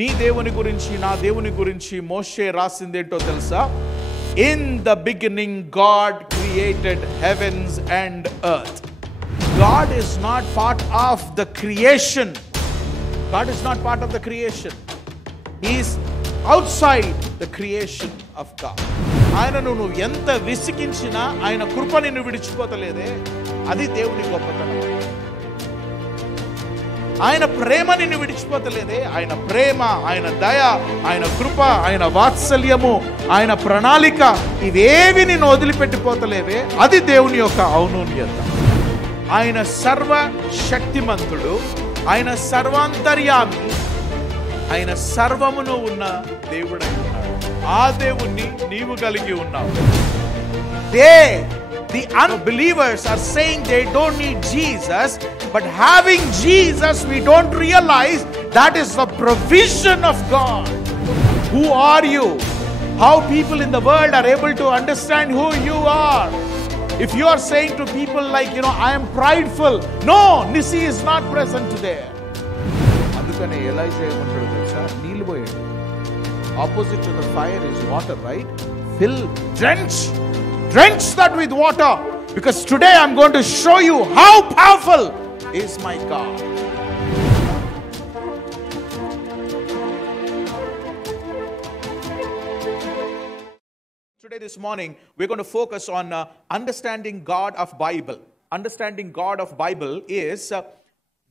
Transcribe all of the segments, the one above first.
నీ దేవుని గురించి నా దేవుని గురించి మోషే రాసిందేంటో తెలుసా? In the beginning God created heavens and earth. God is not part of the creation. God is not part of the creation. He is outside the creation of God. ఆయనను నువ్వు ఎంత విసికించినా ఆయన కృప నిన్ను విడిచిపోతలేదే, అది దేవుని గొప్పతనం. ఆయన ప్రేమ నిన్ను విడిచిపోతలేదే, ఆయన ప్రేమ, ఆయన దయ, ఆయన కృప, ఆయన వాత్సల్యము, ఆయన ప్రణాళిక, ఇవేవి నిన్ను వదిలిపెట్టిపోతలేవే, అది దేవుని యొక్క ఔన్నత్యత. ఆయన సర్వ శక్తిమంతుడు, ఆయన సర్వాంతర్యామి, ఆయన సర్వమును ఉన్న దేవుడై ఉన్నాడు. ఆ దేవుణ్ణి నీవు కలిగి ఉన్నావు. The unbelievers are saying they don't need Jesus, but having Jesus we don't realize that is the provision of God. Who are you? How people in the world are able to understand who you are? If you are saying to people like, I am prideful, no, Nissi is not present there. Adukane Elijah emantaru telusa, neelu poyadu. Opposite to the fire is water, right? Fill, drench that with water, because today I'm going to show you how powerful is my God. Today, this morning, we're going to focus on understanding God of Bible. Understanding God of Bible is,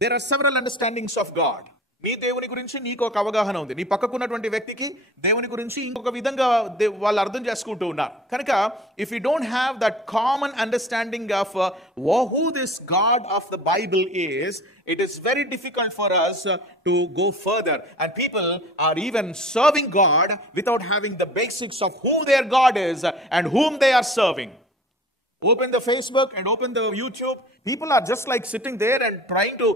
there are several understandings of God. నీ దేవుని గురించి నీకు ఒక అవగాహన ఉంది, నీ పక్కకున్నటువంటి వ్యక్తికి దేవుని గురించి ఇంకొక విధంగా వాళ్ళు అర్థం చేసుకుంటూ ఉన్నారు. కనుక if you don't have that common understanding of who this God of the Bible is, it is very difficult for us to go further, and people are even serving God without having the basics of who their God is and whom they are serving. Open the Facebook and open the YouTube. People are just like sitting there and trying to,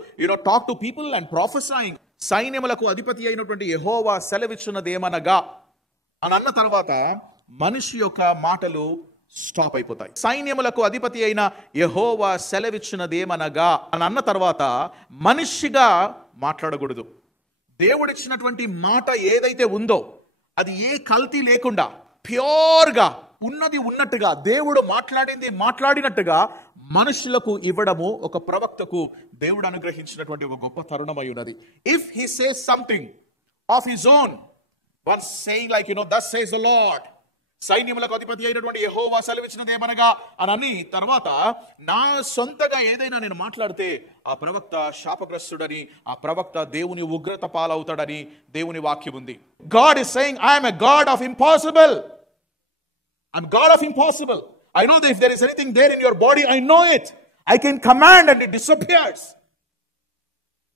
talk to people and prophesying. సైన్యములకు అధిపతి అయినటువంటి యెహోవా సెలవిచ్చినదేమనగా అని అన్న తర్వాత మనిషి యొక్క మాటలు స్టాప్ అయిపోతాయి. సైన్యములకు అధిపతి అయిన యెహోవా సెలవిచ్చినదేమనగా అని అన్న తర్వాత మనిషిగా మాట్లాడకూడదు. దేవుడిచ్చినటువంటి మాట ఏదైతే ఉందో అది ఏ కల్తీ లేకుండా ప్యూర్గా ఉన్నది ఉన్నట్టుగా దేవుడు మాట్లాడినట్టుగా మనుషులకు ఇవ్వడము ఒక ప్రవక్తకు దేవుడు అనుగ్రహించినటువంటి ఒక గొప్ప తరుణమై ఉన్నది. If he says something of his own, once saying like thus says the Lord, సైన్యములకు అధిపతి అయినటువంటి యెహోవా సెలవిచ్చినదేమనగా అని తర్వాత నా సొంతగా ఏదైనా నేను మాట్లాడితే ఆ ప్రవక్త శాపగ్రస్తుడని, ఆ ప్రవక్త దేవుని ఉగ్రత పాలవుతాడని దేవుని వాక్యం ఉంది. God is saying, I am a God of impossible. I'm God of impossible. I know that if there is anything there in your body, I know it. I can command and it disappears.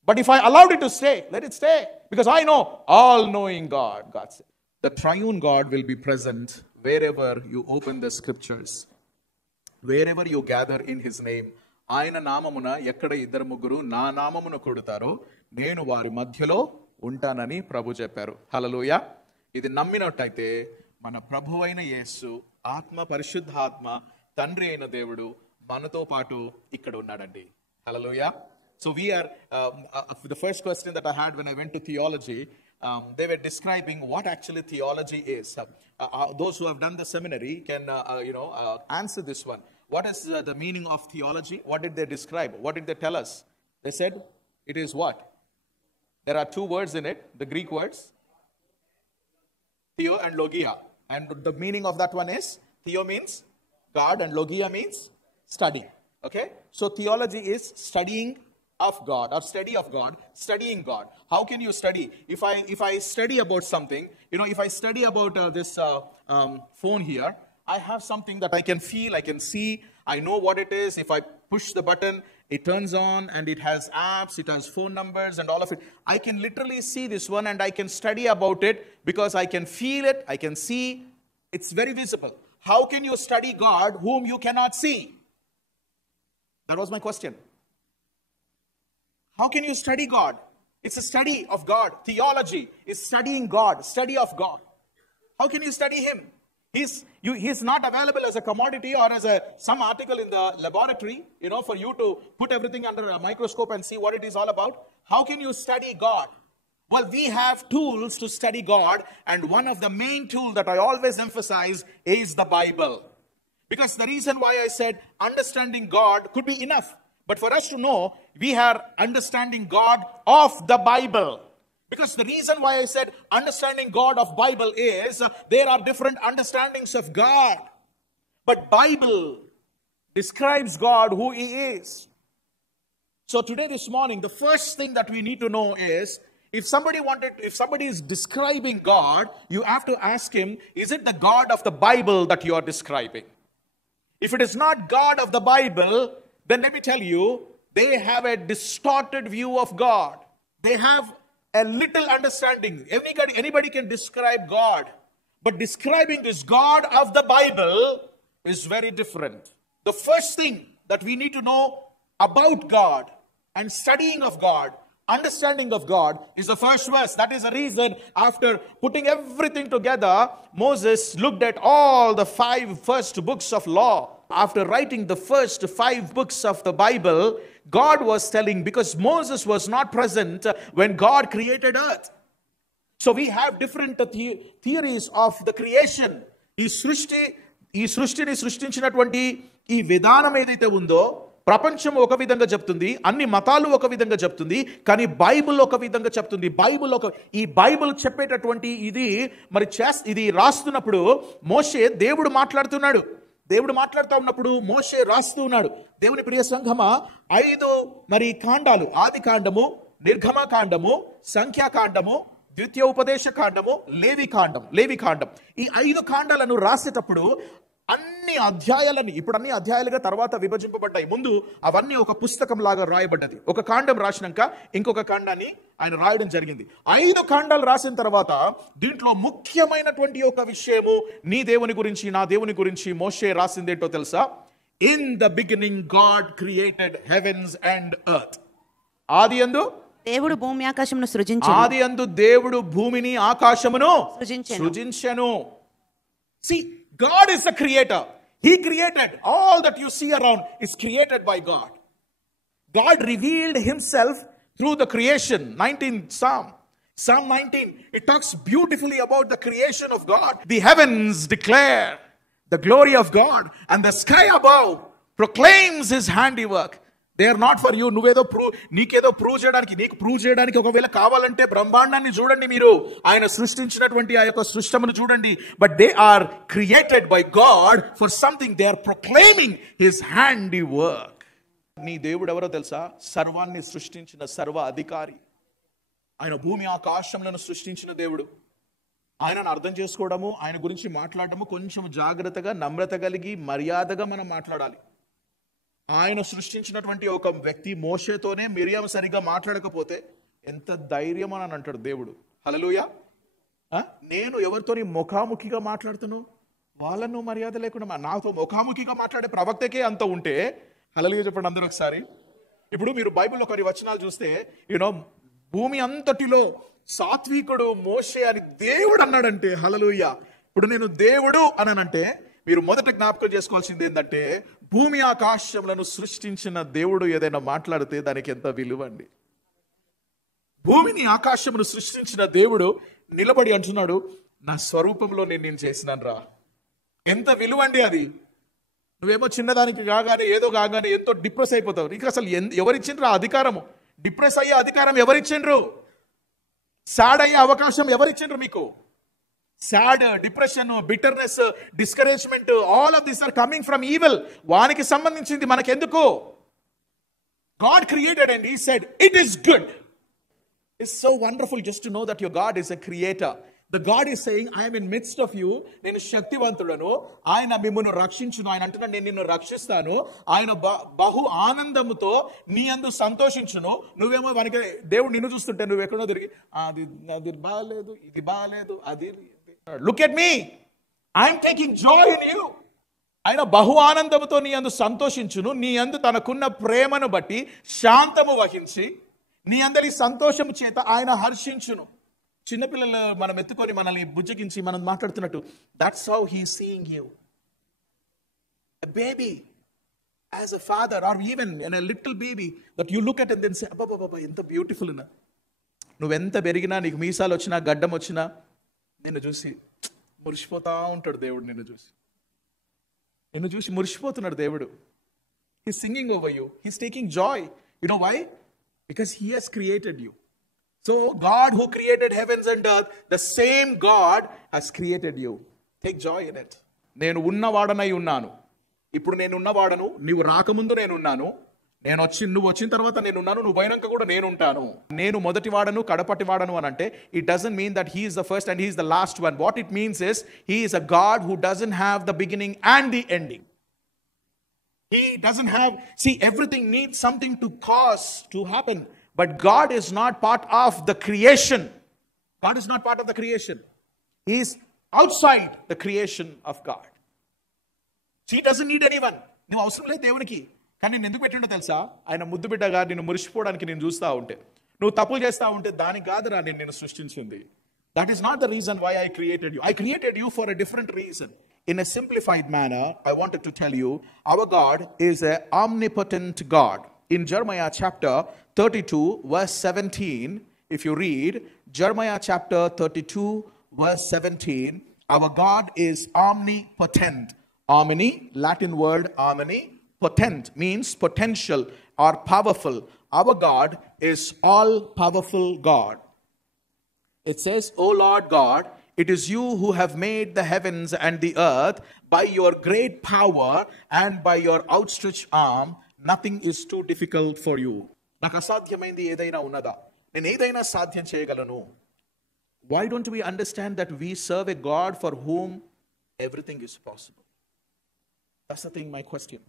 But if I allowed it to stay, let it stay. Because I know all-knowing God, God said. The triune God will be present wherever you open the scriptures. Wherever you gather in His name. ఆయన నామమున ఎక్కడ ఇద్దరు ముగ్గురు నా నామమున కూడుతారో నేను వారి మధ్యలో ఉంటానని ప్రభు చెప్పారు. హల్లెలూయా. ఇది నమ్మినట్టయితే మన ప్రభు అయిన యేసు ఆత్మ, పరిశుద్ధాత్మ, తండ్రి అయిన దేవుడు మనతో పాటు ఇక్కడ ఉన్నాడండి. హల్లెలూయా. So we are, the first question that I had when I went to theology, they were describing what actually theology is. Those who have done the seminary can, answer this one. What is the meaning of theology? What did they describe? What did they tell us? They said it is what? There are two words in it, the Greek words, theo and logia. And the meaning of that one is, theo means God and logia means study. Okay? So theology is studying of God, or study of God, studying God. How can you study? If I study about something, if I study about this phone here, I have something that I can feel, I can see, I know what it is. If I push the button, it turns on and it has apps, it has phone numbers and all of it. I can literally see this one and I can study about it because I can feel it, I can see. It's very visible. How can you study God whom you cannot see? That was my question. How can you study God? It's a study of God. Theology is studying God, study of God. How can you study Him? He's not available as a commodity or as some article in the laboratory, for you to put everything under a microscope and see what it is all about. How can you study God? Well, we have tools to study God, and one of the main tools that I always emphasize is the Bible. Because the reason why I said understanding God could be enough. But for us to know, we are understanding God of the Bible. Because the reason why I said understanding God of Bible is there are different understandings of God. But Bible describes God who He is. So today, this morning, the first thing that we need to know is, if somebody is describing God, you have to ask him, is it the God of the Bible that you are describing? If it is not God of the Bible, then let me tell you, they have a distorted view of God. They have a little understanding. Anybody can describe God, but describing this God of the Bible is very different. The first thing that we need to know about God and studying of God, understanding of God, is the first verse. That is the reason, after putting everything together, Moses looked at all the 5 first books of law. After writing the first 5 books of the Bible, God was telling, because Moses was not present when God created earth. So we have different theories of the creation. ఈ సృష్టిని సృష్టించినటువంటి ఈ విధానం ఏదైతే ఉందో, ప్రపంచం ఒక విధంగా చెప్తుంది, అన్ని మతాలు ఒక విధంగా చెప్తుంది, కానీ బైబిల్ ఒక విధంగా చెప్తుంది. ఈ బైబిల్ చెప్పేటటువంటి ఇది రాస్తున్నప్పుడు మోషే దేవుడు మాట్లాడుతున్నాడు. దేవుడు మాట్లాడుతూ ఉన్నప్పుడు మోషే రాస్తూ ఉన్నాడు. దేవుని ప్రియ సంఘమా, 5 కాండాలు, ఆది కాండము, నిర్గమకాండము, సంఖ్యాకాండము, ద్వితీయోపదేశ కాండము, లేవి కాండం, ఈ 5 కాండాలను రాసేటప్పుడు అన్ని అధ్యాయాలని, ఇప్పుడు అన్ని అధ్యాయాలుగా తర్వాత విభజింపబడ్డాయి. ముందు అవన్నీ ఒక పుస్తకం లాగా రాయబడ్డది. ఒక కాండం రాసినాక ఇంకొక కాండాన్ని ఆయన రాయడం జరిగింది. 5 కాండాలు రాసిన తర్వాత దీంట్లో ముఖ్యమైనటువంటి ఒక విషయము, నీ దేవుని గురించి, నా దేవుని గురించి మోషే రాసిందేంటో తెలుసా? In the beginning God created heavens and earth. ఆదియందు దేవుడు భూమి ఆకాశమును సృజించెను. ఆదియందు దేవుడు భూమిని ఆకాశమును సృజించెను. See, God is the creator. He created. All that you see around is created by God. God revealed himself through the creation. Psalm 19, it talks beautifully about the creation of God. The heavens declare the glory of God, and the sky above proclaims his handiwork. They are not for you. నీకేదో ప్రూవ్ చేయడానికి, నీకు ప్రూవ్ చేయడానికి ఒకవేళ కావాలంటే బ్రహ్మాండాన్ని చూడండి, మీరు ఆయన సృష్టించినటువంటి ఆ యొక్క సృష్టమును చూడండి. But they are created by God for something. They are proclaiming his handiwork. నీ దేవుడు ఎవరో తెలుసా? సర్వాన్ని సృష్టించిన సర్వ అధికారి. ఆయన భూమి ఆకాశములను సృష్టించిన దేవుడు. ఆయనను అర్థం చేసుకోవడము, ఆయన గురించి మాట్లాడటము కొంచెం జాగ్రత్తగా, నమ్రత కలిగి, మర్యాదగా మనం మాట్లాడాలి. ఆయన సృష్టించినటువంటి ఒక వ్యక్తి మోషేతోనే మిరియం సరిగా మాట్లాడకపోతే ఎంత ధైర్యం అని అంటాడు దేవుడు. హల్లెలూయా. నేను ఎవరితోని ముఖాముఖిగా మాట్లాడుతాను, వాళ్ళను మర్యాద లేకుండా నాతో ముఖాముఖిగా మాట్లాడే ప్రవక్తకే అంత ఉంటే, హల్లెలూయా చెప్పండి అందరూ ఒకసారి. ఇప్పుడు మీరు బైబిల్లో కొన్ని వచనాలు చూస్తే, భూమి అంతటిలో సాత్వికుడు మోషే అని దేవుడు అన్నాడంటే, హల్లెలూయా. ఇప్పుడు నేను దేవుడు అనంటే మీరు మొదట జ్ఞాపకం చేసుకోవాల్సింది ఏంటంటే, భూమి ఆకాశములను సృష్టించిన దేవుడు ఏదైనా మాట్లాడితే దానికి ఎంత విలువ అండి. భూమిని ఆకాశమును సృష్టించిన దేవుడు నిలబడి అంటున్నాడు, నా స్వరూపంలో నేను చేసినాను రా. ఎంత విలువ అండి అది. నువ్వేమో చిన్నదానికి కాగానే, ఏదో కాగానే ఎంతో డిప్రెస్ అయిపోతావు. నీకు అసలు ఎవరిచ్చిండ్రు ఆ అధికారము? డిప్రెస్ అయ్యే అధికారం ఎవరిచ్చిండ్రు? సాడ్ అయ్యే అవకాశం ఎవరిచ్చిండ్రు మీకు? sad, depression, bitterness, discouragement, all of these are coming from evil. వానికి సంబంధించింది మనకెందుకు? God created and he said, it is good. It's so wonderful just to know that your God is a creator. The God is saying, I am in midst of you. నేను శక్తివంతుడను. ఆయన మిమ్మును రక్షించును. ఆయన అంటున్నాడు, నేను నిన్ను రక్షిస్తాను. ఆయన బహు ఆనందముతో నీ యందు సంతోషించును. నువ్వేమో వానికి, దేవుడు నిన్ను చూస్తుంటే నువ్వు ఎక్కడో తిరిగి అది బాగాలేదు, ఇది బాగాలేదు, అది. Look at me. I am taking joy in you. ఆయన బహు ఆనందముతో నీ యందు సంతోషించును. నీ యందు తనకున్న ప్రేమను బట్టి శాంతము వహించి నీ అందరి సంతోషము చేత ఆయన హర్షించును. చిన్నపిల్లలు మనం ఎత్తుకొని మనల్ని బుజ్జగించి మనం మాట్లాడుతున్నట్టు, that's how he is seeing you. A baby as a father, or even a little baby that you look at and then say, అబ్బా ఎంత బ్యూటిఫుల్. నువ్వెంత పెరిగినా, నీకు మీసాలు వచ్చినా, గడ్డం వచ్చినా, నిన్ను చూసి మురిసిపోతా ఉంటాడు దేవుడు. నిన్ను చూసి మురిసిపోతున్నాడు దేవుడు. He's singing over you. He's taking joy. You know why? Because He has created you. So God who created heavens and earth, the same God has created you. Take joy in it. నేను ఉన్నవాడనై ఉన్నాను. ఇప్పుడు నేను ఉన్నవాడను. నీవు రాకముందు నేను ఉన్నాను. నువ్వు వచ్చిన తర్వాత నేను ఉన్నాను. నువ్వు పోయినాక కూడా నేను ఉంటాను. నేను మొదటి వాడను, కడపటి వాడను అని అంటే it doesn't mean that He is the first and He is the last one. What it means is He is a God who doesn't have the beginning and the ending. He doesn't have, see, everything needs something to cause to happen. But God is not part of the creation. God is not part of the creation. He is outside the creation of God. So He doesn't need anyone. నువ్వు అవసరం లేదు దేవునికి. కానీ నేను ఎందుకు పెట్టిండో తెలుసా? ఆయన ముద్దు బిడ్డగా నిన్ను మురిసిపోవడానికి నేను చూస్తూ ఉంటే, నువ్వు తప్పులు చేస్తూ ఉంటే దానికి కాదురా నేను నిన్ను సృష్టించింది. That is not the reason why I created you. I created you for a different reason. In a simplified manner, I wanted to tell you, our God is an omnipotent God. In Jeremiah chapter 32, verse 17, if you read Jeremiah chapter 32, verse 17, our God is omnipotent. Omni, Latin word omnipotent, means potential or powerful. Our God is all-powerful God. It says, O Lord God, it is you who have made the heavens and the earth. By your great power and by your outstretched arm, nothing is too difficult for you. నాకు అసాధ్యమైంది ఏదైనా ఉన్నదా? నేను ఏదైనా సాధ్యం చేయగలను. Why don't we understand that we serve a God for whom everything is possible? That's the thing, my question.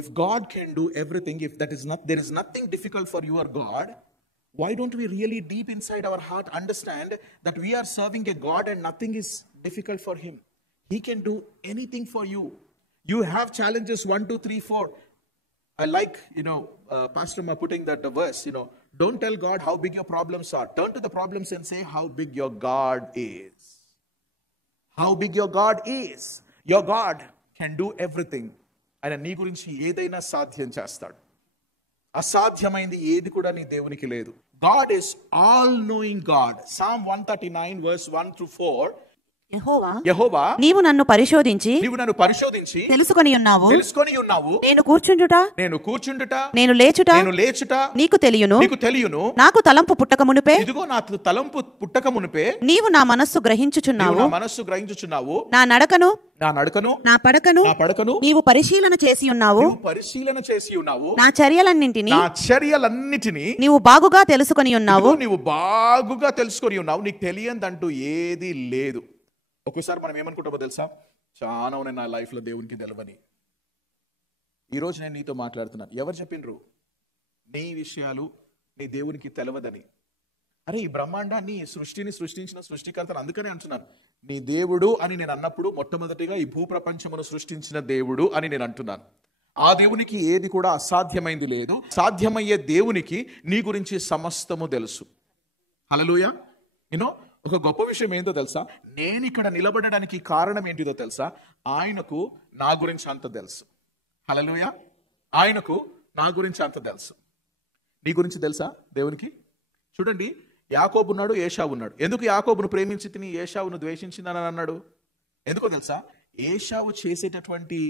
If God can do everything, if there is nothing difficult for your God, why don't we really deep inside our heart understand that we are serving a God and nothing is difficult for Him? He can do anything for you. You have challenges 1, 2, 3, 4. I like, Pastor Ma putting that verse, don't tell God how big your problems are. Turn to the problems and say how big your God is. How big your God is. Your God can do everything. ఆయన నీ గురించి ఏదైనా సాధ్యం చేస్తాడు. అసాధ్యమైంది ఏది కూడా నీ దేవునికి లేదు. God is all knowing God. Psalm 139 verse 1 through 4. యెహోవా నీవు నన్ను పరిశోధించి తెలుసుకొని ఉన్నావు. నేను కూర్చుండుట నేను లేచుట నీకు తెలియను. నాకు తలంపు పుట్టక మునుపే నీవు నా మనస్సు గ్రహించుచున్నావు. నా నడకను నా పడకను నీవు పరిశీలన చేసి ఉన్నావు. నా చర్యలన్నింటినీ నీవు బాగుగా తెలుసుకొని ఉన్నావు. నీకు తెలియదంటూ ఏది లేదు. ఒక్కసారి మనం ఏమనుకుంటామో తెలుసా? చాలా ఉన్నాయి నా లైఫ్లో దేవునికి తెలవని. ఈరోజు నేను నీతో మాట్లాడుతున్నాను. ఎవరు చెప్పిండ్రు నీ విషయాలు నీ దేవునికి తెలవదని? అరే, ఈ బ్రహ్మాండాన్ని సృష్టించిన సృష్టికర్తను అందుకనే అంటున్నాను. నీ దేవుడు అని నేను అన్నప్పుడు మొట్టమొదటిగా ఈ భూప్రపంచమును సృష్టించిన దేవుడు అని నేను అంటున్నాను. ఆ దేవునికి ఏది కూడా అసాధ్యమైంది లేదు. సాధ్యమయ్యే దేవునికి నీ గురించి సమస్తము తెలుసు. హల్లెలూయా. ఒక గొప్ప విషయం ఏంటో తెలుసా? నేను ఇక్కడ నిలబడడానికి కారణం ఏంటిదో తెలుసా? ఆయనకు నా గురించి అంత తెలుసు. హల్లెలూయా. ఆయనకు నా గురించి అంత తెలుసు. నీ గురించి తెలుసా దేవునికి? చూడండి, యాకోబు ఉన్నాడు, ఏశావు ఉన్నాడు. ఎందుకు యాకోబును ప్రేమించి తిని ఏశావును ద్వేషించిందని అన్నాడు? ఎందుకో తెలుసా? ఏశావు చేసేటటువంటి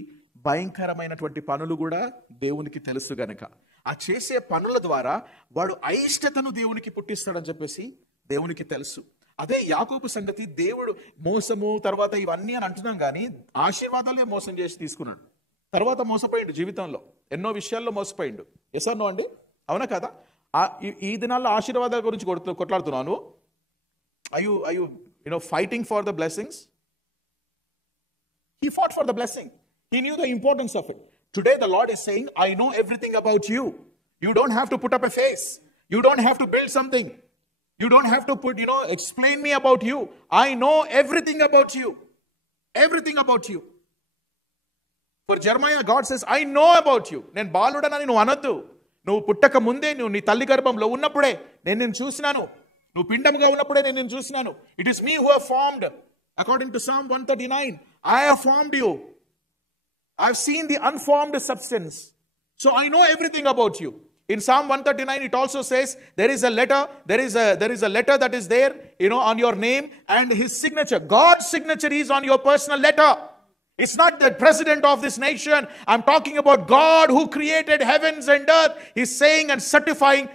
భయంకరమైనటువంటి పనులు కూడా దేవునికి తెలుసు గనక ఆ చేసే పనుల ద్వారా వాడు అయిష్టతను దేవునికి పుట్టిస్తాడని చెప్పేసి దేవునికి తెలుసు. అదే యాకోబు సంగతి, దేవుడు మోసము తర్వాత ఇవన్నీ అని అంటున్నాం కానీ ఆశీర్వాదాలే మోసం చేసి తీసుకున్నాడు. తర్వాత మోసపోయిండు, జీవితంలో ఎన్నో విషయాల్లో మోసపోయిండు. ఎస్ ఆర్ నో అండి? అవునా కదా? ఈ దినాల్లో ఆశీర్వాదాల గురించి కొట్లాడుతున్నాను. Are you fighting for the blessings? He fought for the blessing. He knew the importance of it. Today the Lord is saying, I know everything about you. You don't have to put up a face. You don't have to build something. You don't have to explain me about you. I know everything about you. Everything about you. For Jeremiah, God says, I know about you. నేను బాలుడనని నువ్వు అనొద్దు. నువ్వు పుట్టక ముందే, నువ్వు నీ తల్లి గర్భంలో ఉన్నప్పుడే నేను నిన్ను చూసినాను. నువ్వు పిండంగా ఉన్నప్పుడే నేను నిన్ను చూసినాను. It is me who have formed. According to Psalm 139, I have formed you. I have seen the unformed substance. So I know everything about you. In Psalm 139, it also says there is a letter, there is a letter that is there, on your name, and his signature. God's signature is on your personal letter. It's not the president of this nation. I'm talking about God who created heavens and earth. He's saying and certifying,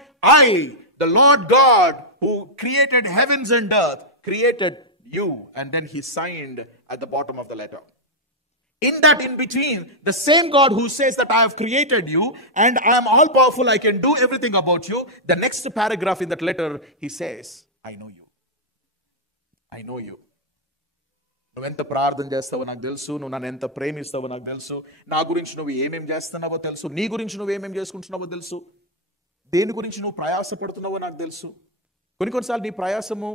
I, the Lord God, who created heavens and earth, created you. And then he signed at the bottom of the letter. In that in between, the same God who says that I have created you and I am all powerful, I can do everything about you. The next paragraph in that letter, he says, I know you. I know you. నువ్వు ఎంత ప్రార్థన చేస్తావో నాకు తెలుసు, నువ్వు నన్ను ఎంత ప్రేమిస్తావో నాకు తెలుసు, నా గురించి నువ్వు ఏమేం చేస్తున్నావో తెలుసు, నీ గురించి నువ్వు ఏమేం చేసుకుంటున్నావో తెలుసు, దేని గురించి నువ్వు ప్రయాసపడుతున్నావో నాకు తెలుసు. కొన్నిసార్లు నీ ప్రయాసము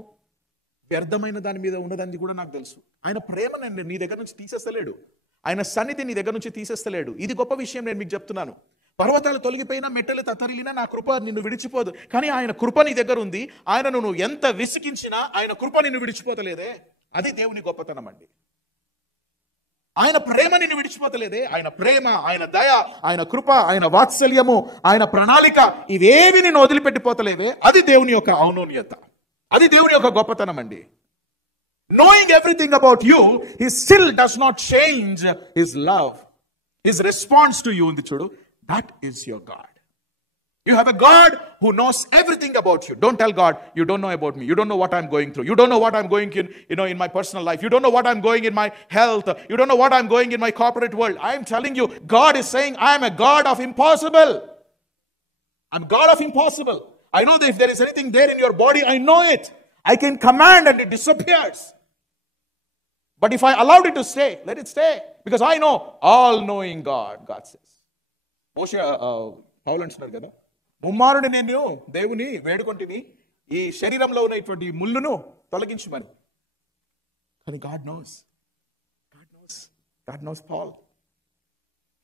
వ్యర్థమైన దాని మీద ఉన్నదని కూడా నాకు తెలుసు. ఆయన ప్రేమ నీ దగ్గర నుంచి తీసేస్తలేడు. ఆయన సన్నిధి నీ దగ్గర నుంచి తీసేస్తలేడు. ఇది గొప్ప విషయం, నేను మీకు చెప్తున్నాను. పర్వతాలు తొలగిపోయినా, మెట్టలు తత్తరిల్లినా నా కృప నిన్ను విడిచిపోదు. కానీ ఆయన కృప నీ దగ్గర ఉంది. ఆయనను నువ్వు ఎంత విసిగించినా ఆయన కృప నిన్ను విడిచిపోతలేదే. అది దేవుని గొప్పతనం అండి. ఆయన ప్రేమ నిన్ను విడిచిపోతలేదే. ఆయన ప్రేమ, ఆయన దయ, ఆయన కృప, ఆయన వాత్సల్యము, ఆయన ప్రణాళిక, ఇవేవి నిన్ను వదిలిపెట్టిపోతలేవే. అది దేవుని యొక్క ఔన్నత్యత, అది దేవుని యొక్క గొప్పతనం అండి. Knowing everything about you, he still does not change his love, his response to you. Chudu, that is your God. You have a God who knows everything about you. Don't tell God, you don't know about me. You don't know what I'm going through. You don't know what I'm going in my personal life. You don't know what I'm going in my health. You don't know what I'm going in my corporate world. I'm telling you, God is saying, I am a God of impossible. I'm God of impossible. I know that if there is anything there in your body, I know it. I can command and it disappears. But if I allowed it to stay, let it stay. Because I know all-knowing God, God says. Moshe, Paul అంటున్నారు కదా, ముమ్మారుని నేను దేవుని వేడుకొంటిని ఈ శరీరంలో ఉన్నటువంటి ముళ్ళును తొలగించమని. కానీ God knows. God knows Paul.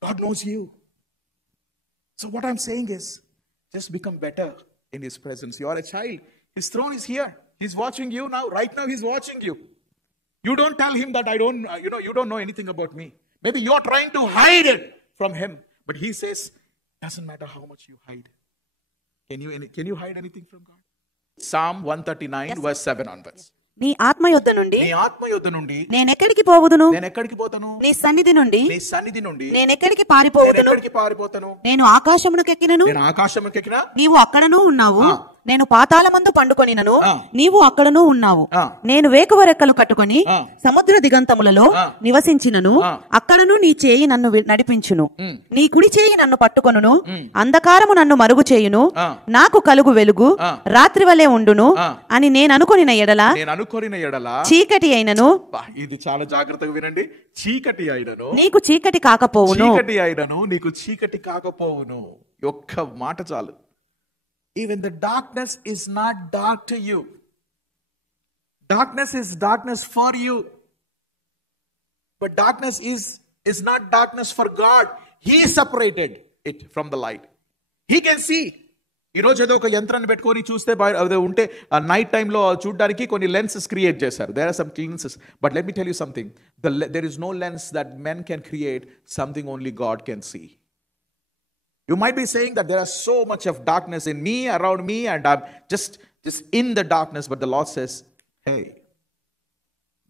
God knows you. So what I'm saying is, just become better in his presence. You are a child. His throne is here. He's watching you now. Right now he's watching you. You don't tell him that you don't know anything about me. Maybe you're trying to hide it from him. But he says, doesn't matter how much you hide. Can you hide anything from God? Psalm 139, yes, verse 7 onwards. నీ ఆత్మ యొద్ద నుండి నేనెక్కడికి పోవుదును? నీ సన్నిధి నుండి నేనెక్కడికి పారిపోవుదును? నేను ఆకాశమునకెక్కినను నీవు అక్కడనూ ఉన్నావు. నేను పాతాళమందు పండుకొనినను నీవు అక్కడనూ ఉన్నావు. నేను వేకువ రెక్కలు కట్టుకొని సముద్ర దిగంతములలో నివసించినను అక్కడను నీ చేయి నన్ను నడిపించును. నీ కుడి చేయి నన్ను పట్టుకొనును. అంధకారము నన్ను మరుగు చేయును. నాకు కలుగు వెలుగు రాత్రి వలె ఉండును అని నేను అనుకొనిన ఎడల చీకటి అయినను, ఇది చాలా జాగ్రత్తగా వినండి, చీకటి అయినను నీకు చీకటి కాకపోవును. నీకు చీకటి కాకపోవును. ఒక్క మాట చాలు. Even the darkness is not dark to you. Darkness is darkness for you. But darkness is not darkness for God. He separated it from the light. He can see. ఈ రోజు ఏదో ఒక యంత్రాన్ని పెట్టుకొని చూస్తే అదే ఉంటే నైట్ టైంలో చూడడానికి కొన్ని లెన్సెస్ క్రియేట్ చేశారు. There are some lenses. But let me tell you something. There is no lens that men can create. Something only God can see. You might be saying that there is so much of darkness in me, around me, and I'm just in the darkness. But the Lord says, hey,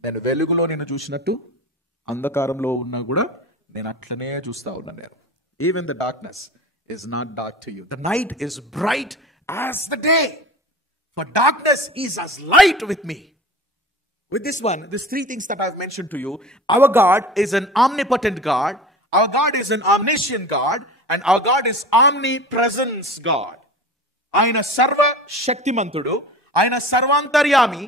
నేను వెలుగులో నిన్ను చూసినట్టు అంధకారంలో ఉన్నా కూడా నేను అట్లనే చూస్తా ఉన్నాను నేను. Even the darkness is not dark to you. The night is bright as the day. For darkness is as light with me. With this one, these three things that I've mentioned to you, our God is an omnipotent God. Our God is an omniscient God. And our God is omnipresence God. ఆయన సర్వ శక్తిమంతుడు, ఆయన సర్వాంతర్యామి,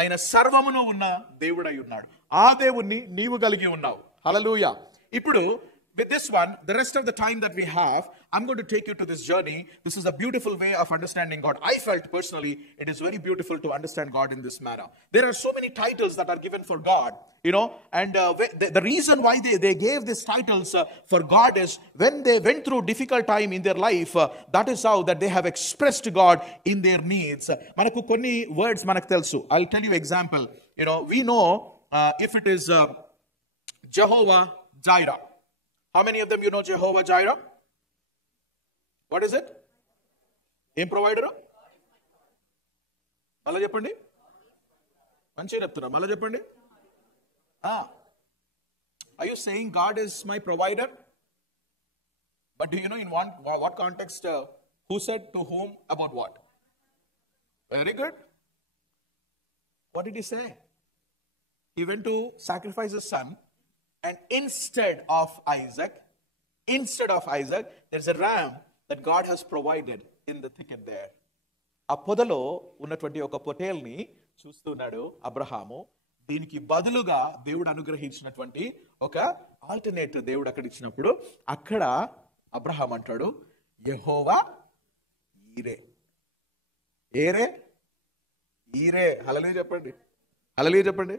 ఆయన సర్వమును ఉన్న దేవుడై ఉన్నాడు. ఆ దేవుణ్ణి నీవు కలిగి ఉన్నావు. హల్లెలూయా. ఇప్పుడు with this one, the rest of the time that we have, I'm going to take you to this journey. This is a beautiful way of understanding God. I felt personally it is very beautiful to understand God in this manner. There are so many titles that are given for God, and the reason why they gave these titles for God is when they went through difficult time in their life, that is how that they have expressed God in their needs. Manaku konni words manaku telusu. I'll tell you example. We know if it is Jehovah Jireh. How many of them you know Jehovah Jireh? What is it? ఏం ప్రొవైడరు? మళ్ళీ చెప్పండి. మంచిగా చెప్తున్నా, మళ్ళీ చెప్పండి. Are you saying God is my provider? But do you know in what context, who said to whom about what? Very good. What did he say? He went to sacrifice his son, and instead of Isaac, there's a ram that God has provided in the thicket there. ఆ పొదలో ఉన్నటువంటి ఒక పొటేల్ని చూస్తున్నాడు అబ్రహాము. దీనికి బదులుగా దేవుడు అనుగ్రహించినటువంటి ఒక ఆల్టర్నేటివ్ దేవుడు అక్కడ ఇచ్చినప్పుడు అక్కడ అబ్రహాం అంటాడు, యెహోవా ఈరే. ఏరే? ఈరే. హల్లెలూయా చెప్పండి, హల్లెలూయా చెప్పండి.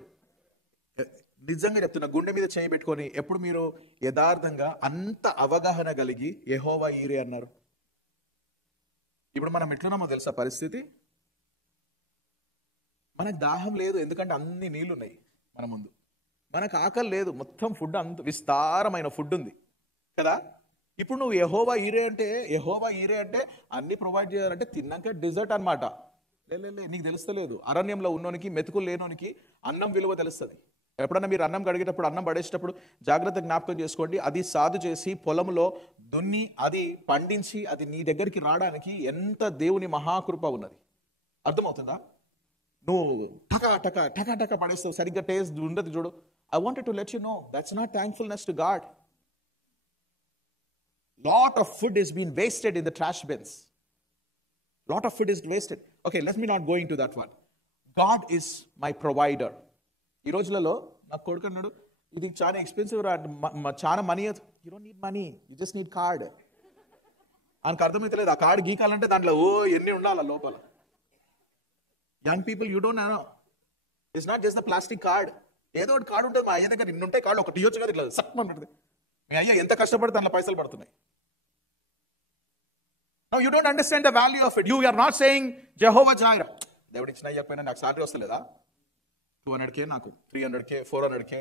నిజంగా చెప్తున్నా, గుండె మీద చేయి పెట్టుకొని ఎప్పుడు మీరు యథార్థంగా అంత అవగాహన కలిగి యెహోవా ఈరే అన్నారు? ఇప్పుడు మనం ఎట్లున్నామో తెలుసా పరిస్థితి? మనకు దాహం లేదు, ఎందుకంటే అన్ని నీళ్లు ఉన్నాయి మన ముందు. మనకు ఆకలి లేదు, మొత్తం ఫుడ్ అంత విస్తారమైన ఫుడ్ ఉంది కదా. ఇప్పుడు నువ్వు యెహోవా ఈరే అంటే అన్ని ప్రొవైడ్ చేయాలంటే తిన్నాక డిజర్ట్ అనమాట. నీకు తెలుస్తలేదు. అరణ్యంలో ఉన్నోనికి, మెతుకులు లేనోనికి అన్నం విలువ తెలుస్తుంది. ఎప్పుడన్నా మీరు అన్నం కడిగేటప్పుడు, అన్నం పడేసేటప్పుడు జాగ్రత్త జ్ఞాపకం చేసుకోండి. అది సాదు చేసి పొలంలో దున్ని అది పండించి అది నీ దగ్గరికి రావడానికి ఎంత దేవుని మహాకృప ఉన్నది. అర్థమవుతుందా? నువ్వు టకా టకా టకా టకా పడేస్తావు, సరిగ్గా టేస్ట్ ఉండదు. చూడు, I wanted to let you know that's not thankfulness to God. Lot of food is being wasted in the trash bins. Lot of food is wasted. Okay, let me not go into that one. God is my provider. ఈ రోజులలో నాకు కొడుకు అన్నాడు, ఇది చాలా ఎక్స్పెన్సివ్ రా, చాలా money. You don't need money, you just need card. ఆయనకు అర్థమైతలేదు ఆ కార్డ్ గీకాలంటే దాంట్లో ఎన్ని ఉండాలి లోపల. Young people, you don't know, it's not just the plastic card. ఏదో ఒకటి కార్డు ఉంటుంది. మా అయ్య దగ్గర ఇన్ని ఉంటాయి కార్డు, ఒకటి ఇవ్వచ్చు కదా, ఇట్లా సక్ ఉంటుంది. మీ అయ్య ఎంత కష్టపడితే దాంట్లో పైసలు పడుతున్నాయి. Now you don't understand the value of it. You are not saying Jehovah Jireh. దేవుడు ఇచ్చిన అయ్యకపోయినా నాకు సాలరీ వస్తలేదా? 200K, నాకు 300K, 400K,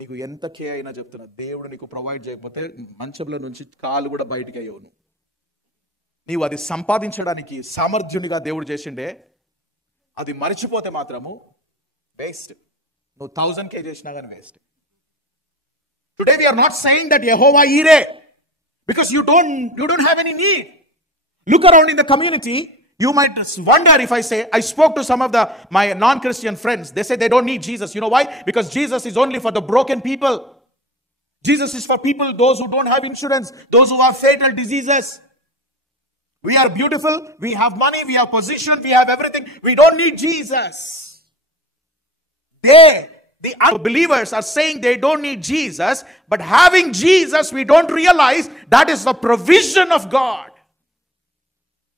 నీకు ఎంత కే అయినా చెప్తున్నా, దేవుడు నీకు ప్రొవైడ్ చేయకపోతే మంచంలో నుంచి కాలు కూడా బయటికి అయ్యవు. నీవు అది సంపాదించడానికి సామర్థ్యునిగా దేవుడు చేసిండే, అది మర్చిపోతే మాత్రము వేస్ట్. నువ్వు 1000K చేసినా కానీ waste. Today we are not saying that Jehovah Jireh because you don't have any need. Look around in the community. You might wonder if I say, I spoke to some of my non-Christian friends. They say they don't need Jesus. You know why? Because Jesus is only for the broken people. Jesus is for people, those who don't have insurance, those who have fatal diseases. We are beautiful, we have money, we have position, we have everything. We don't need Jesus. The unbelievers are saying they don't need Jesus, but having Jesus, we don't realize that is the provision of God.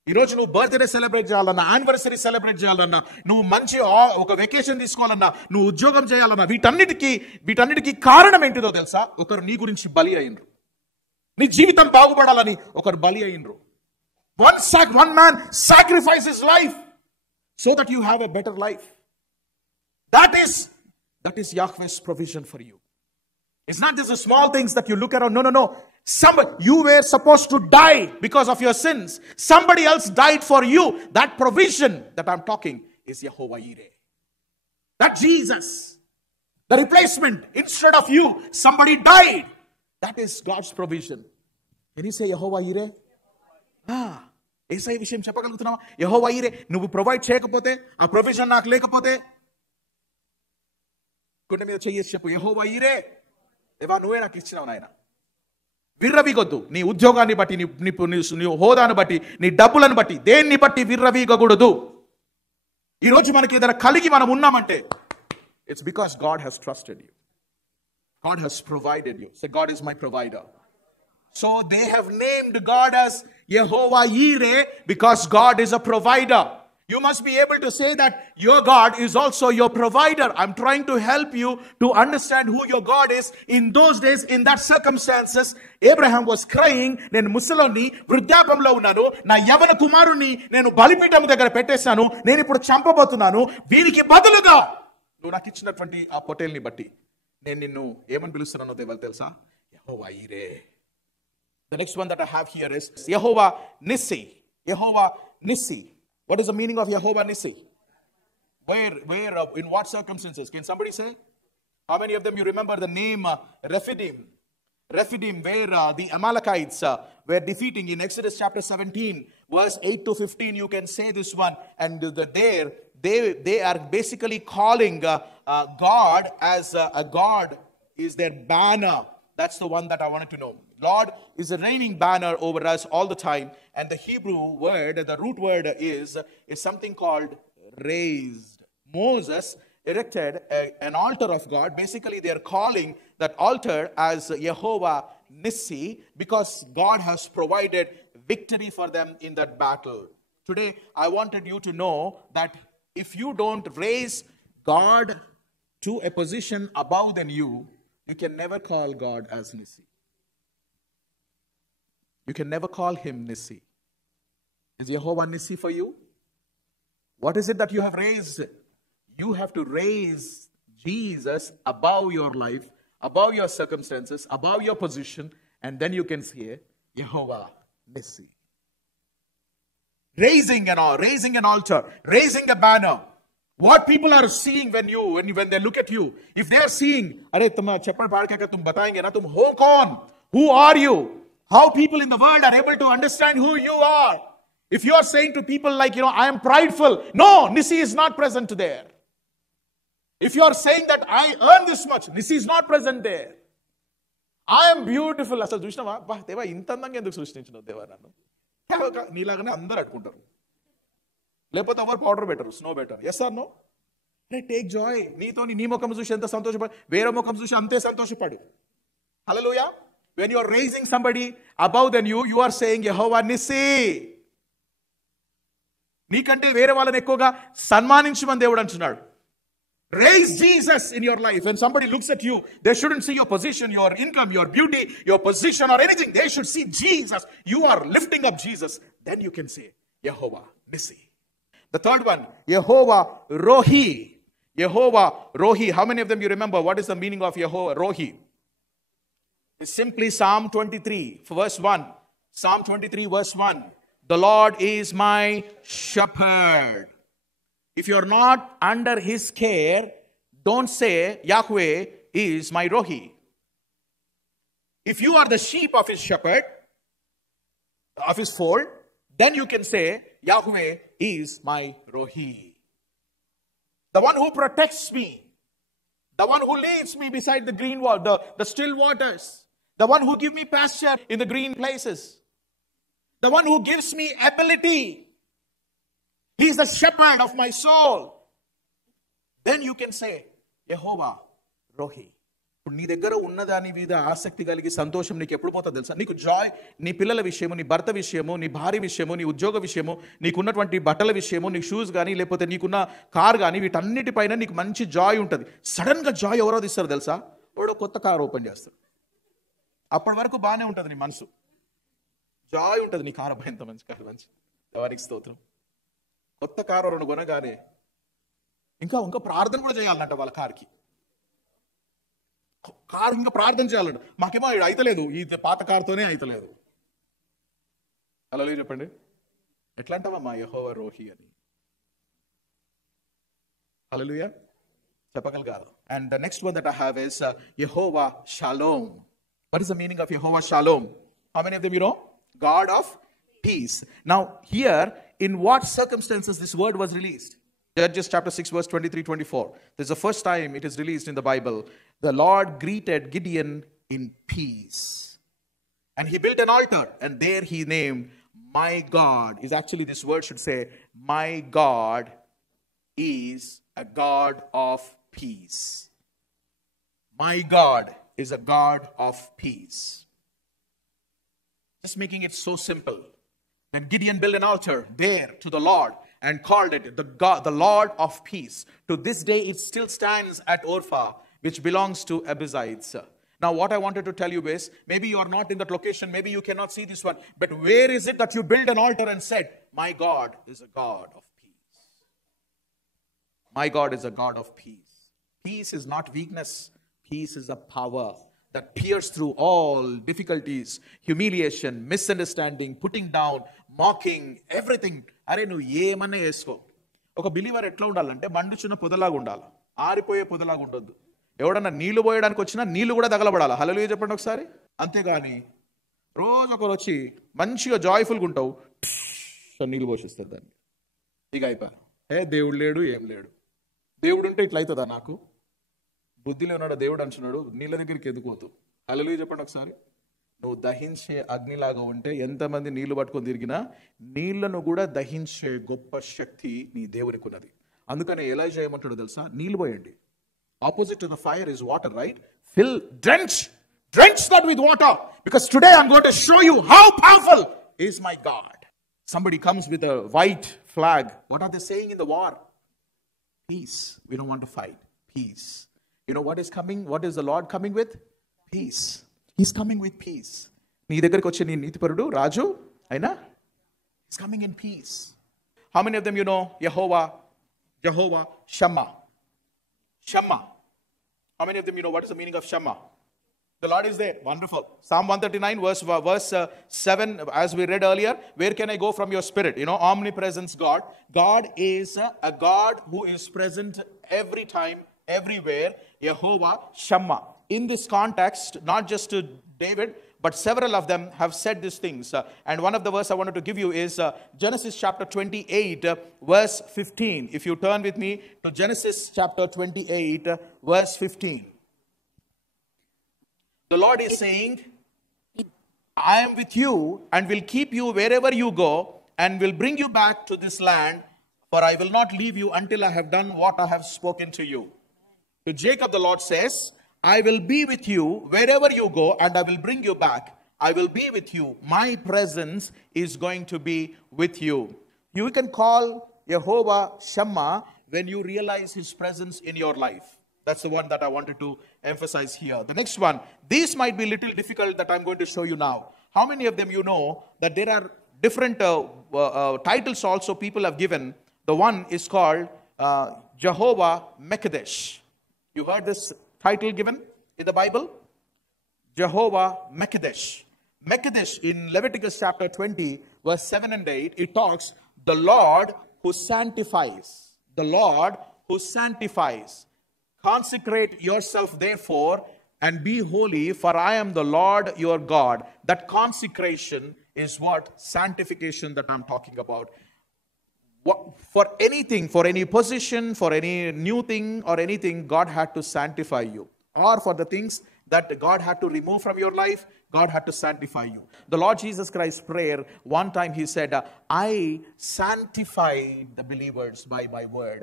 ఈరోజు నువ్వు birthday celebrate చేయాలన్నా, anniversary celebrate చేయాలన్నా, నువ్వు మంచి ఒక వెకేషన్ తీసుకోవాలన్నా, నువ్వు ఉద్యోగం చేయాలన్నా, వీటన్నిటికీ కారణం ఏంటిదో తెలుసా? ఒకరు నీ గురించి బలి అయినరు. నీ జీవితం బాగుపడాలని ఒకరు బలి అయినరు. One man sacrificed his life so that you have a better life. That is Yahweh's provision for you. It's not just the small things that you look around. No. You were supposed to die because of your sins. Somebody else died for you. That provision that I'm talking is Jehovah Jireh. That Jesus, the replacement, instead of you, somebody died. That is God's provision. Can you say Jehovah Jireh? ఏసై విషయం చెప్పగలుగుతున్నావా? యెహోవా ఈరే. నువ్వు ప్రొవైడ్ చేయకపోతే, ఆ ప్రొవిజన్ నాకు లేకపోతే, గుండె మీద చెయ్యేసి చెప్పు, యెహోవా ఈరే, దేవా నువ్వే నాకు ఇచ్చినావు నాయన. విర్రవీగొద్దు. నీ ఉద్యోగాన్ని బట్టి, నీ హోదాను బట్టి, నీ డబ్బులను బట్టి, దేన్ని బట్టి విర్రవీగకూడదు. ఈరోజు మనకి ఏదైనా కలిగి మనం ఉన్నామంటే, it's because God has trusted you. God has provided you. So God is my provider. So they have named God as Jehovah Jireh because God is a provider. You must be able to say that your God is also your provider. I'm trying to help you to understand who your God is. In those days, in that circumstances, Abraham was crying, నేను ముసలోని, వృద్ధాపంలో ఉన్నాను, నా యవన కుమారుని నేను బలిపీఠం దగ్గర పెట్టేశాను, నేను ఇప్పుడు చంపబోతున్నాను, వీరికి బదులుగా నువ్వు నాకు ఇచ్చినటువంటి ఆ పొటేల్ని బట్టి నేను నిన్ను ఏమని పిలుస్తున్నానో దేవల్ తెలుసా? యెహోవా ఈరే. The next one that I have here is Jehovah Nissi. Jehovah Nissi. What is the meaning of Yehovah Nissi? Where, in what circumstances? Can somebody say? How many of them you remember the name Rephidim? Rephidim, where the Amalekites were defeating in Exodus chapter 17, verse 8 to 15. You can say this one. And they are basically calling God as a God is their banner. That's the one that I wanted to know. Lord is a reigning banner over us all the time. And the Hebrew word, the root word is something called raised. Moses erected an altar of God. Basically, they are calling that altar as Yehovah Nissi because God has provided victory for them in that battle. Today, I wanted you to know that if you don't raise God to a position above than you, you can never call God as Nissi. You can never call him Nissi. Is Yehovah Nissi for you? What is it that you have raised? You have to raise Jesus above your life, above your circumstances, above your position, and then you can say, Yehovah Nissi. Raising an altar, raising a banner. What people are seeing when they look at you, if they are seeing, who are you? How people in the world are able to understand who you are. If you are saying to people like, I am prideful. No, Nissi is not present there. If you are saying that I earn this much, Nissi is not present there. I am beautiful. అసలు చూసినావా దేవా ఇంత అందంగా ఎందుకు సృష్టించినావు దేవా నన్ను నీలాగానే అందరూ అట్టుకుంటారు లేకపోతే ఎవరు powder better snow better yes or no take joy నీతో నీ ముఖం చూసి ఎంత సంతోషపడు వేరే ముఖం చూసి అంతే సంతోషపడు హల్లెలూయా when you are raising somebody above than you are saying Yehovah Nissi నీకంటే వేరే వాళ్ళని ఎక్కువగా సన్మానించమని దేవుడు అంటున్నాడు. Raise Jesus in your life. When somebody looks at you, they shouldn't see your position, your income, your beauty, your position or anything. They should see Jesus. You are lifting up Jesus. Then you can say, Yehovah Nissi. The third one, Yehovah Rohi. Yehovah Rohi. How many of them you remember? What is the meaning of Yehovah Rohi? It's simply Psalm 23, verse 1. Psalm 23, verse 1. The Lord is my shepherd. If you're not under his care, don't say Yahweh is my Rohi. If you are the sheep of his shepherd, of his fold, then you can say Yahweh is my Rohi. The one who protects me. The one who leads me beside the green water, the still waters. The one who gives me pasture in the green places. The one who gives me ability. He is the shepherd of my soul. Then you can say, Yehovah Rohi. నీ దగ్గర ఉన్నదాని మీద ఆసక్తి కలిగి సంతోషం నీకు ఎప్పుడు పోతుందో తెలుసా? నీకు జాయ్ నీ పిల్లల విషయము, నీ భర్త విషయము, నీ భార్య విషయము, నీ ఉద్యోగ విషయము, నీకున్నటువంటి బట్టల విషయము, నీ షూస్ కానీ లేకపోతే నీకున్న కార్ కానీ వీటన్నిటిపైన నీకు మంచి జాయ్ ఉంటుంది. సడన్గా జాయ్ ఎవరో తీస్తారు తెలుసా? వాడు కొత్త కార్ ఓపెన్ చేస్తాడు. అప్పటి వరకు బాగానే ఉంటుంది నీ మనసు, జాయ్ ఉంటుంది. నీ కారు ఎంత మంచి కారు, మంచి ఎవరికి స్తోత్రం. కొత్త కారు రెండు కొనగానే ఇంకా ప్రార్థన కూడా చేయాలంట వాళ్ళ కార్కి. కారు ఇంకా ప్రార్థన చేయాలంట. మాకేమో అయితలేదు, ఈ పాత కారుతోనే అయితలేదు. హల్లెలూయా చెప్పండి. ఎట్లా అంటావమ్మా యెహోవా రోహి అని? హల్లెలూయా చెప్పగలగాలి. And the next one that I have is Yehovah Shalom. What is the meaning of Yehovah Shalom? How many of them you know? God of peace. Now here, in what circumstances this word was released? Judges chapter 6 verse 23-24. This is the first time it is released in the Bible. The Lord greeted Gideon in peace. And he built an altar, and there he named my God. Is actually this word should say, my God is a God of peace. My God is a God of peace. Just making it so simple. Then Gideon built an altar there to the Lord and called it the Lord of peace. To this day it still stands at Orpha, which belongs to Abiezrites. Now what I wanted to tell you is, maybe you are not in that location, maybe you cannot see this one, but where is it that you built an altar and said, my God is a God of peace. My God is a God of peace. Peace is not weakness. Peace is a power that pierces through all difficulties, humiliation, misunderstanding, putting down, mocking, everything. అరే నువ్వు ఏమన్నా వేసుకో. ఒక బిలీవర్ ఎట్లా ఉండాలంటే మండుచున్న పొదలాగా ఉండాలి, ఆరిపోయే పొదలాగా ఉండొద్దు. ఎవడన్నా నీళ్లు పోయడానికి వచ్చినా నీళ్లు కూడా తగలబడాలి. హల్లెలూయా చెప్పండి ఒకసారి. అంతేగాని రోజు ఒకరు వచ్చి మంచిగా జాయ్ఫుల్గా ఉంటావు, నీళ్ళు పోషిస్తారు దాన్ని, ఇక అయిపోయా. దేవుడు లేడు, ఏం లేడు. దేవుడు ఉంటే ఇట్లా అవుతుందా? నాకు బుద్ధిలో ఉన్నాడు దేవుడు అంటున్నాడు, నీళ్ళ దగ్గరికి ఎదుకోతు. హల్లెలూయా చెప్పండి ఒకసారి. నువ్వు దహించే అగ్నిలాగా ఉంటే ఎంతమంది నీళ్లు పట్టుకొని తిరిగినా నీళ్లను కూడా దహించే గొప్ప శక్తి నీ దేవునికి ఉన్నది. అందుకని ఎలా చేయమంటాడో తెలుసా? నీళ్ళు పోయండి. Opposite to the fire is water, right? Drench that with water. Because today I'm going to show you how powerful is my God. Somebody comes with a white flag. What are they saying in the war? Peace. We don't want to fight. Peace. You know what is coming? What is the Lord coming with? Peace. He's coming with peace. నీ దగ్గరికి వచ్చే నీ నీతిపరుడు రాజు అయినా he's coming in peace. How many of them you know Jehovah Shammah? Shammah. How many of them you know what is the meaning of Shammah? The Lord is there. Wonderful. Psalm 139 verse 7, as we read earlier, where can I go from your spirit? You know, omnipresence God. God is a God who is present every time, everywhere. Jehovah Shammah. In this context, not just to David, but several of them have said these things. And one of the verse I wanted to give you is Genesis chapter 28, verse 15. If you turn with me to Genesis chapter 28, verse 15. The Lord is saying, I am with you and will keep you wherever you go and will bring you back to this land, for I will not leave you until I have done what I have spoken to you. To Jacob the Lord says, I will be with you wherever you go and I will bring you back. I will be with you. My presence is going to be with you. You can call Jehovah Shammah when you realize his presence in your life. That's the one that I wanted to emphasize here. The next one, these might be a little difficult that I'm going to show you now. How many of them you know that there are different titles also people have given? The one is called Jehovah Mekadesh. You heard this title given in the Bible? Jehovah Mekadesh. Mekadesh in Leviticus chapter 20 verse 7 and 8, it talks the Lord who sanctifies. The Lord who sanctifies. Consecrate yourself therefore and be holy, for I am the Lord your God. That consecration is what? Sanctification that I'm talking about. For anything, for any position, for any new thing or anything, God had to sanctify you. Or for the things that God had to remove from your life, God had to sanctify you. The Lord Jesus Christ's prayer, one time he said, I sanctified the believers by my word.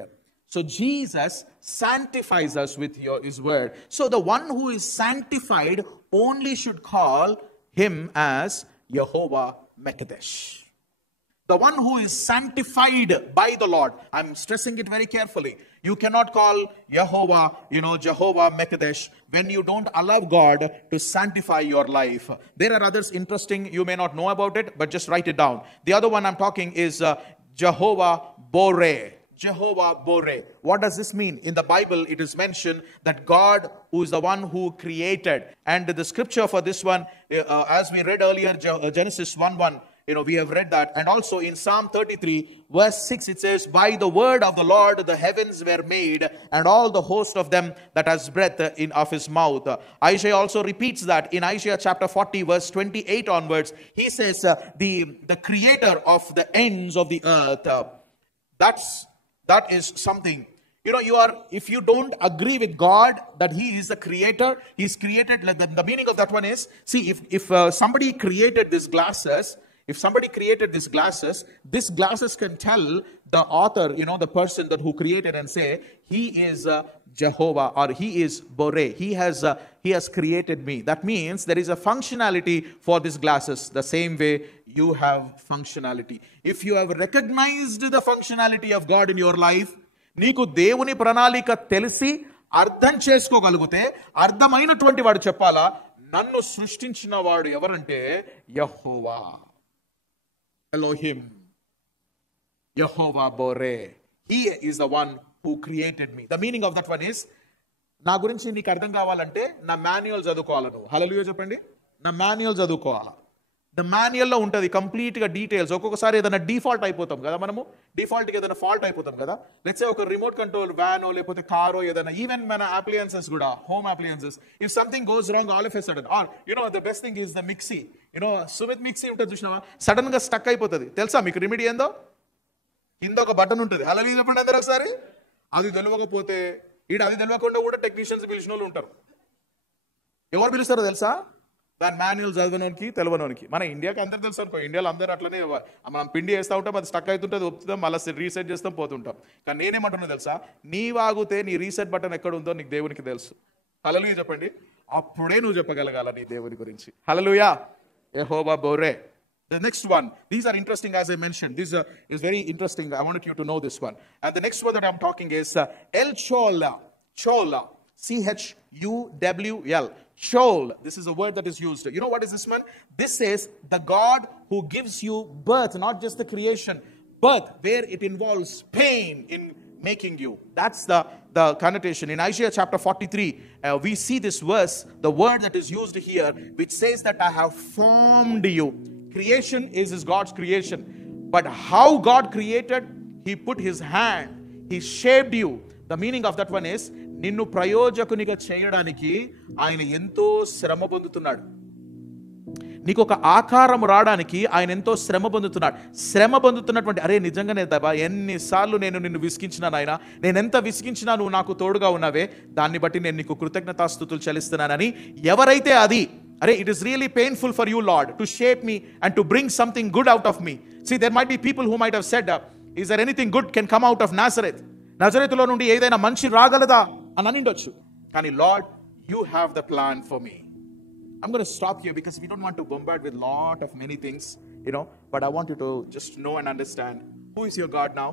So Jesus sanctifies us with his word. So the one who is sanctified only should call him as Jehovah Mekadesh. The one who is sanctified by the Lord. I'm stressing it very carefully. You cannot call Jehovah Mekadesh when you don't allow God to sanctify your life. There are others interesting. You may not know about it, but just write it down. The other one I'm talking is Jehovah Boreh. Jehovah Boreh. What does this mean? In the Bible, it is mentioned that God who is the one who created. And the scripture for this one, as we read earlier, Genesis 1:1, we have read that. And also in Psalm 33, verse 6, it says, by the word of the Lord the heavens were made, and all the host of them that has breath of his mouth. Isaiah also repeats that in Isaiah chapter 40, verse 28 onwards. He says, the creator of the ends of the earth. That is something. If you don't agree with God that he is the creator, he's created, the meaning of that one is, see, if somebody created these glasses, these glasses can tell the author, the person who created and say, he is Jehovah or he is Boreh. He has created me. That means there is a functionality for these glasses. The same way you have functionality. If you have recognized the functionality of God in your life, నీకు దేవుని ప్రణాళిక తెలిసి అర్థం చేసుకోగలిగితే అర్థమైనటువంటి వాడు చెప్పాలా, నన్ను సృష్టించిన వాడు ఎవరంటే యెహోవా, Elohim, Jehovah Boreh. He is the one who created me. The meaning of that one is, నా గురించి నీకు అర్థం కావాలంటే నా మాన్యువల్ చదువుకోవాలి. నువ్వు హల్లెలూయా చెప్పండి. నా మాన్యువల్ చదువుకోవాలా. ద మాన్యువల్లో ఉంటుంది కంప్లీట్గా డీటెయిల్స్. ఒక్కొక్కసారి ఏదైనా డిఫాల్ట్ అయిపోతాం కదా, మనము డిఫాల్ట్గా ఏదైనా ఫాల్ట్ అయిపోతాం కదా. లెట్స్ సే ఒక రిమోట్ కంట్రోల్ వ్యానో లేకపోతే కారో ఏదైనా, ఈవెన్ మన అప్లయన్సెస్ కూడా, home appliances, if something goes wrong all of a sudden, are the best thing is the mixie. Sumeet mixie ఉంటుంది చూసినావా, సడన్ గా స్టక్ అయిపోతుంది. తెలుసా మీకు రెమెడీ ఏందో? కింద ఒక బటన్ ఉంటుంది, అలా చెప్పండి అందరూ ఒకసారి. అది తెలియకపోతే అది తెలియకుండా కూడా టెక్నీషియన్స్ పిలిచిన వాళ్ళు ఉంటారు. ఎవరు పిలుస్తారో తెలుసా? దాని మాన్యువల్ చదవనోనికి తెలియనోనికి. మన ఇండియాకి అందరూ తెలుసు అనుకో, ఇండియాలో అందరూ అట్లనే మనం పిండి వేస్తూ ఉంటాం, అది స్టక్ అవుతుంటుంది, ఒప్పుతాం, మళ్ళీ రీసెట్ చేస్తాం, పోతుంటాం. కానీ నేనేమంటున్నా తెలుసా, నీ వాగితే నీ రీసెట్ బటన్ ఎక్కడ ఉందో నీకు దేవునికి తెలుసు. హల్లెలూయా చెప్పండి. అప్పుడే నువ్వు చెప్పగలగాల నీ దేవుని గురించి. హల్లెలూయా. యెహోవా బోరే. The next one, these are interesting as I mentioned. This is very interesting. I wanted you to know this one. And the next one that I'm talking is El Chola. Chola. Chuwl. Chol. This is a word that is used. You know what is this one? This is the God who gives you birth, not just the creation, birth where it involves pain in making you. That's the connotation. In Isaiah chapter 43, we see this verse, the word that is used here, which says that I have formed you. Creation is God's creation. But how God created, He put His hand, He shaped you. The meaning of that one is, నిన్ను ప్రయోజకునిగా చేయడానికి ఆయన ఎంతో శ్రమ పొందుతున్నాడు. నీకు ఒక ఆకారం రావడానికి ఆయన ఎంతో శ్రమ పొందుతున్నాడు. శ్రమ పొందుతున్నటువంటి, అరే నిజంగానే దబా, ఎన్నిసార్లు నేను నిన్ను విసిగించినాను ఆయన, నేను ఎంత విసిగించినా నువ్వు నాకు తోడుగా ఉన్నావే, దాన్ని బట్టి నేను నీకు కృతజ్ఞతాస్తుతులు చెల్లిస్తున్నానని ఎవరైతే అది, అరే it is really painful for you Lord to shape me and to bring something good out of me. See there might be people who might have said, is there anything good can come out of Nazareth? నజరేతులో నుండి ఏదైనా మంచి రాగలదా అని అనిండొచ్చు. కానీ Lord, you have the plan for me. I'm going to stop here because we don't want to bombard with lot of many things, but I want you to just know and understand who is your God now.